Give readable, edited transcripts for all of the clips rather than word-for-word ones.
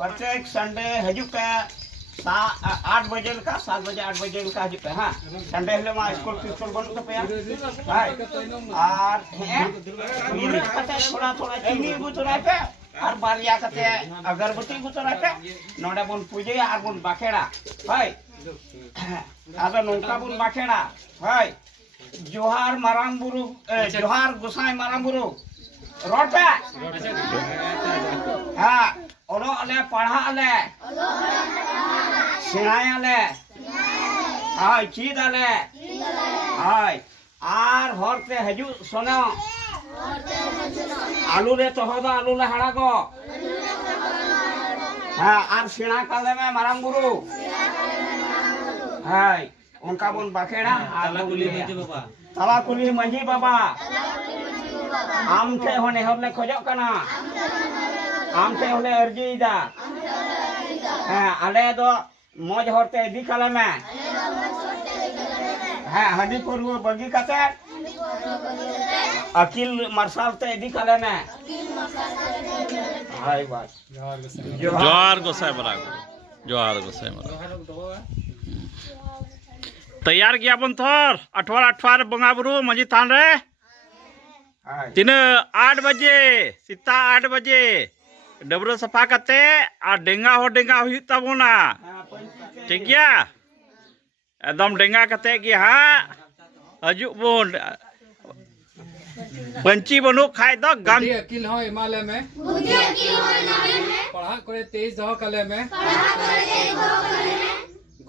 प्रत्येक संडे हजू पे 8 बजे का 7 बजे 8 बजे का हजू पे हाँ संडे हले मा स्कूल स्कूल बन तो पे हाय और मिनिट कते थोड़ा थोड़ा चीनी गुतरा पे और बारिया कते अगरबत्ती गुतरा पे नोडे बन पूजे और बन बाखेड़ा हाय आदो नोका बन बाखेड़ा हाय जोहार मारांग बुरु जोहार गोसाई मारांग बुरु रोड पे हाँ ओलो अले पढ़ा अले सिनाय अले हाय चीद अले हाय आर हरते हजू सोनो आलू रे तोहदा आलू ले हड़ा को हाँ आर सिना काले में मारांग बुरु हाय उनका बन बाखेड़ा तला कुली मंजी बाबा आम थे होने होले खोजो कना आम थे होले अर्जी दा हां आले दो मौज होते दी कले में हां हदी पुरु बगी कते अकिल मार्शल ते दी कले में हाय बात जोहार गोसाई बराग तैयार गया बन थोर अठवार बंगा बुरु मजी थान रे तीन 8 बजे सीता 8 बजे डबरो सफा करते और डेंगा हो डेंगा हुई तबोना ठीक गया एकदम डेंगा करते कि हाँ हजू बोन पंची बनो खाए दो गम अकिल हो हिमालय में पढ़ा करे 23 दह कले में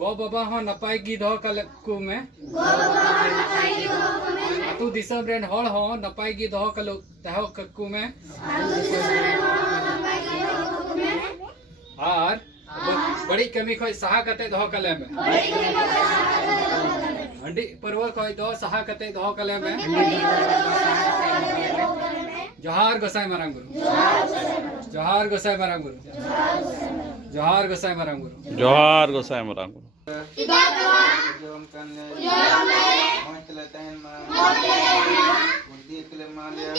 गो बाबा हो नपाई गी दह कले कु में तू दिसम रेन हड़ हो नपाई गी दह कले तहो कक्कू में और बड़ी कमी खोई सहा कते दह कले में हंडी परवर खोई दो सहा कते दह कले में जोहार गोसाई मारांग गुरु जोहार गोसाई मारांग गुरु जोहार गोसाई मारांग गुरु जोहार गोसाई मारांग गुरु जोम कन्ने मोचले तहन मा बुद्धि के मालिया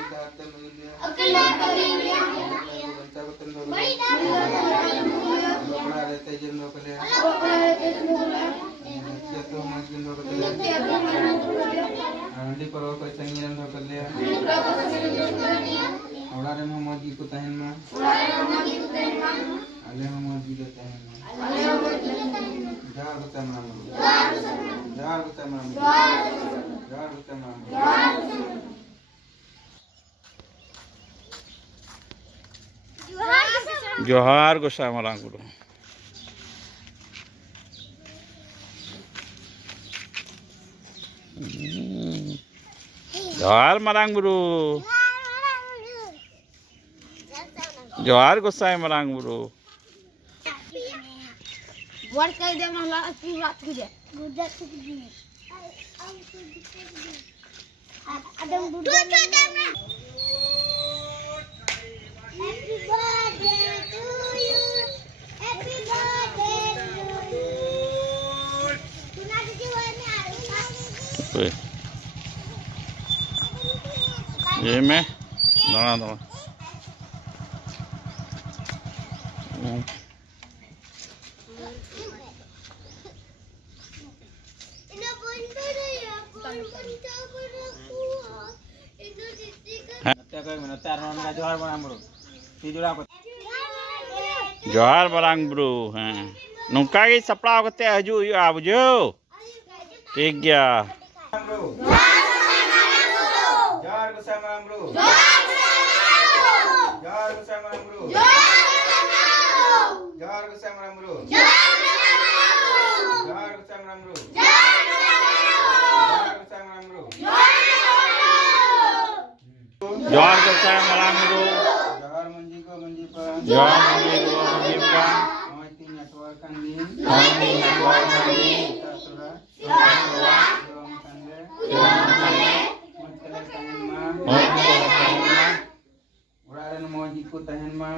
सिद्धार्थ मिलिया अकल मिलिया बच्चा को तंदुर बड़ा रहते जिंदो कले ये तो मत जिंदो कले अंडी पर कोई संगीन दो कले औड़ा रे मोहम्मद जी को तहन मा अले मोहम्मद जी को तहन मा जोहार गोसाई मारांग गुरु जोहार मारांग गुरु जोहार गोसाई मारांग गुरु वर्ड कर दे ना की बात कीजिए गुजरात की आदम बुद्धू happy birthday to you happy birthday to you सुना दीजिए वो में आ रही ये में ना जोहार बरांग ब्रू हैं नुका की सपड़ा होते हजू आप जो ठीक गया जोहार गोसाई मारांग ब्रू जोहार गोसाई मारांग ब्रू जोहार गोसाई मारांग ब्रू जोहार गोसाई मारांग ब्रू जोहार गोसाई मारांग ब्रू जोहार गोसाई मारांग ब्रू जोहार मंजी को मंजी पर जोहार मंजी को मंजी पर मोती नटवर कंदीन सुरा जोम कंदे मुतले तहन मा उड़ारन मोजी को तहन मा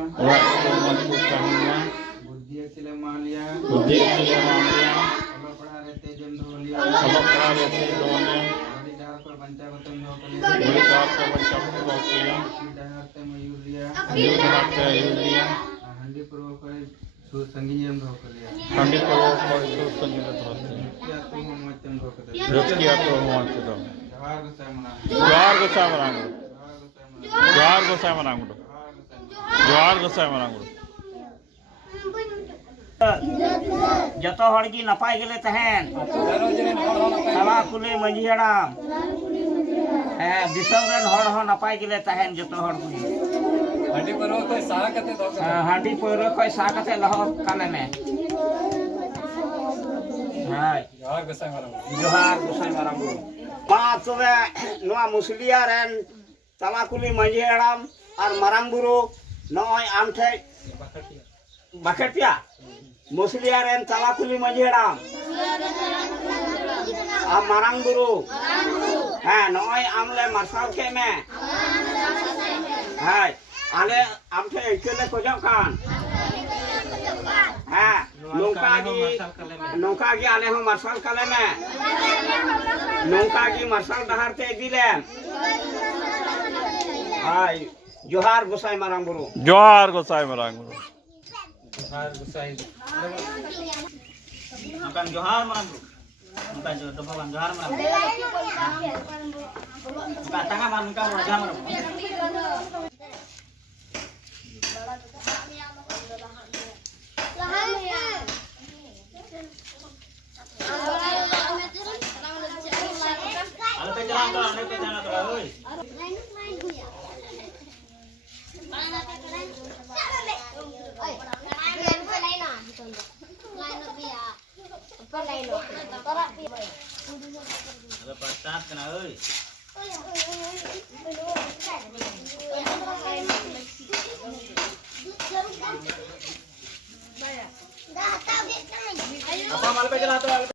बुद्धि अकेले मालिया खबर पढ़ा रहते जम धोलिया बड़ी डाल पर बंचा को तुम धोलिया सीधा हाथ मयूर लिया युद्ध करते युद्धिया हंडी पूर्व करे सु संगीत हम धोकर लिया खंडी को सो संगीत धरती क्या तो हम मध्यम धोकर दे रतिया तो होते तो जोहार गोसाई मरांगुरु जोहार गोसाई मरांगुरु जोहार गोसाई मरांगुरु जतो हड़ की नपाय गेले तहन तला कुली मंझी हड़ाम दिसम रन हड़ हो नपाय गेले तहन जतो हड़ कुली हंडी पूर्व कोई साहा कते धोकर हांडी पोरो कोई सा कते लहो काले में हाय जोहार गोसाई मरांगुरु जोहार गोसाई मारांगुरु मा तबे नोआ मुसलिया रेन तला कुली मंझी हड़ाम और मारांगुरु नय आमठे बाखेटिया मुसलिया रेन तला कुली मंझी हड़ाम आ मारांगुरु हां नय आमले मार्शल के में हाय आले आमठे इकेले खोजो कान हां नौका की आले हो मार्शल कले में नौका की मार्शल डहार ते दिले हाय जोहार गोसाई मारांगुरु जोहार गोसाई मरांगुरु जोहार गोसाई akan johar marangu bukan dobawan johar marangu bukan tangga manuka wajah marangu ada pejalan tuh oi ada patat kena oi apa malu pejalan tuh